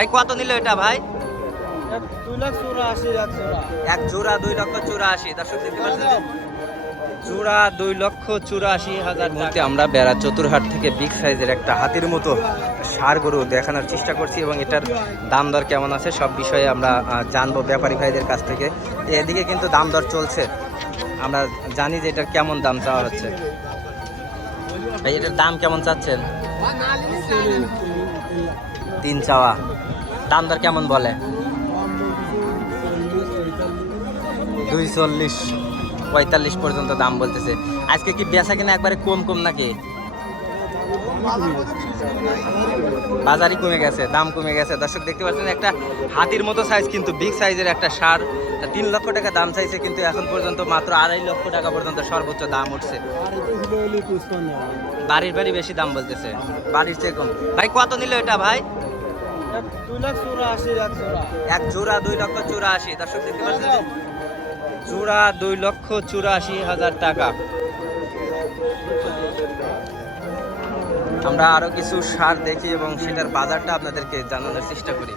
ভাই কত নিল এটা ভাই? 2,84,000 এক জোড়া 2,84,000। দর্শক দেখতে পাচ্ছেন যে জোড়া 2,84,000 মধ্যে আমরা বেড়া চতুরহাট থেকে বিগ সাইজের একটা হাতির মতো ষাঁড় গরু দেখানোর চেষ্টা করছি এবং এটার দাম দর কেমন আছে সব বিষয়ে আমরা জানবো ব্যাপারী ভাইদের কাছ থেকে। এদিকে কিন্তু দাম দর চলছে, আমরা জানি যে এটার কেমন দাম চাওয়া হচ্ছে। ভাই এটার দাম কেমন চাচ্ছেন? 3 চাওয়া, দাম দর কেমন বলে? 240 45 পর্যন্ত দাম বলতেছে। আজকে কি বেচা কিনা একবারে কম নাকি? বাজারই কমে গেছে, দাম কমে গেছে। দর্শক দেখতে পাচ্ছেন একটা হাতির মতো সাইজ, কিন্তু বিগ সাইজের একটা ষাঁড়। 3 লক্ষ টাকা দাম চাইছে, কিন্তু এখন পর্যন্ত মাত্র 2.5 লক্ষ টাকা পর্যন্ত সর্বোচ্চ দাম উঠছে। বাড়ি বেশি দাম বলতেছে, বাড়ির চেয়ে কম। ভাই কত নিল এটা ভাই? 2,84,000 এক জোড়া 2,84,000। দর্শক দেখতে পাচ্ছেন যে জোড়া 2,84,000 টাকা। আমরা আরো কিছু ষাঁড় দেখি এবং সেটার বাজারটা আপনাদেরকে জানানোর চেষ্টা করি।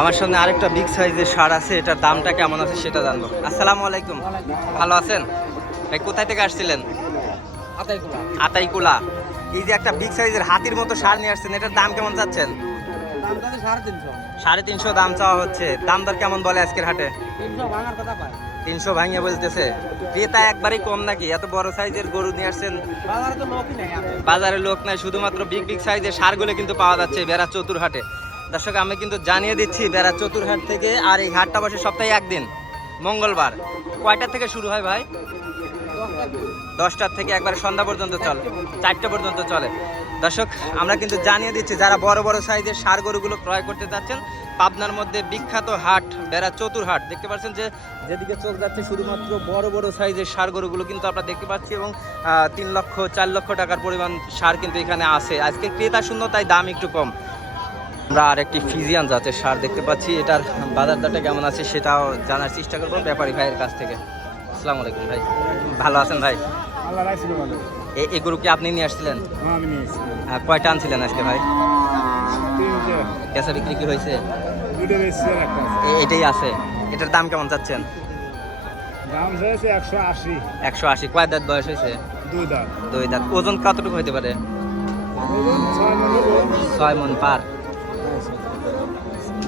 আমার সামনে আরেকটা বিগ সাইজের ষাঁড় আছে, এটার দামটা কেমন আছে সেটা জানবো। আসসালামু আলাইকুম, ভালো আছেন ভাই? কোথায় থেকে আসছিলেন? আতাইকুলা। এই যে একটা বিগ সাইজের হাতির মতো ষাঁড় নিয়ে আসছেন, এটার দাম কেমন চাচ্ছেন? 350 দাম চাওয়া হচ্ছে। দাম দর কেমন বলে আজকের হাটে? 300 ভাঙিয়ে বলতেছে। ক্রেতা একবারই কম নাকি? এত বড় সাইজের গরু নিয়ে আসছেন, বাজারে লোক নাই, শুধুমাত্র বিগ সাইজের ষাঁড়গুলো কিন্তু পাওয়া যাচ্ছে বেড়া চতুরহাটে। দর্শক আমি কিন্তু জানিয়ে দিচ্ছি বেড়া চতুরহাট থেকে, আর এই হাটটা বসে সপ্তাহে একদিন, মঙ্গলবার। কয়টা থেকে শুরু হয় ভাই? 10টার থেকে একবার সন্ধ্যা পর্যন্ত চলে, 4টা পর্যন্ত চলে। দর্শক আমরা কিন্তু জানিয়ে দিচ্ছি, যারা বড় বড় সাইজের ষাঁড় গরুগুলো ক্রয় করতে চাচ্ছেন, পাবনার মধ্যে বিখ্যাত হাট বেড়া চতুরহাট। দেখতে পাচ্ছেন যে যেদিকে চোখ যাচ্ছে শুধুমাত্র বড় বড় সাইজের ষাঁড় গরুগুলো কিন্তু আমরা দেখতে পাচ্ছি, এবং 3 লক্ষ 4 লক্ষ টাকার পরিমাণ ষাঁড় কিন্তু এখানে আছে। আজকে ক্রেতা শূন্য, তাই দাম একটু কম। আমরা আরেকটি ফিজিয়ান জাতের ষাঁড় দেখতে পাচ্ছি, এটার বাজার দরটা কেমন আছে সেটাও জানার চেষ্টা করবো ব্যাপারী ভাইয়ের কাছ থেকে। আসসালামু আলাইকুম ভাই, ভালো আছেন ভাই? এই গরু কি আপনি নিয়ে আসছিলেন? কয়টা আনছিলেন আজকে ভাই? বেচা বিক্রি কি হয়েছে? এটাই আছে। এটার দাম কেমন চাচ্ছেন? 180। কয় দাঁত বয়স হয়েছে? 2 দাঁত। ওজন কতটুকু হইতে পারে? 6 মণ পার।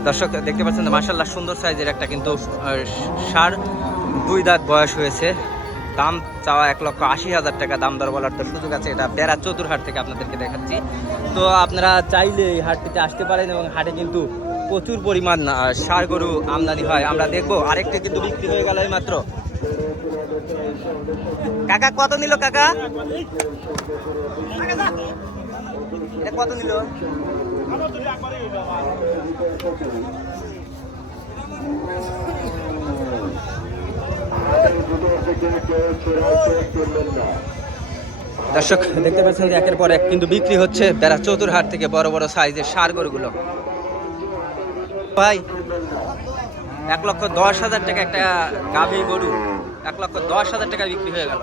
দর্শক দেখতে পাচ্ছেন মাশাআল্লাহ সুন্দর সাইজের একটা কিন্তু ষাঁড়, 2 দাঁত বয়স হয়েছে। দাম চাওয়া 1,80,000 টাকা। দাম দর বলার তো সুযোগ আছে। এটা বেড়া চতুরহাট থেকে আপনাদেরকে দেখাচ্ছি। তো আপনারা চাইলে এই হাটটিতে আসতে পারেন, এবং হাটে কিন্তু প্রচুর পরিমাণ ষাঁড় গরু আমদানি হয়। আমরা দেখবো আরেকটা কিন্তু বিক্রি হয়ে গেল মাত্র। কাকা কত নিল কাকা? এটা কত নিল? দর্শক দেখতে পাচ্ছেন যে একের পর এক কিন্তু বিক্রি হচ্ছে বেড়া চতুরহাট থেকে বড় বড় সাইজের ষাঁড় গরুগুলো। ভাই 1,10,000 টাকা একটা গাভী গরু, 1,10,000 টাকা বিক্রি হয়ে গেল।